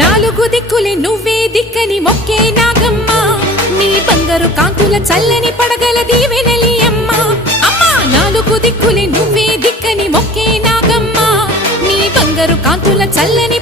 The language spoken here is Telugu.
నాలుగు దిక్కులే నువ్వే దిక్కని మొక్కే నాగమ్మ నీ బంగారు కాంతుల చల్లని పడగల దీవెనలి అమ్మ అమ్మా నాలుగు దిక్కులే నువ్వే దిక్కని మొక్కే నాగమ్మ నీ బంగారు కాంతుల చల్లని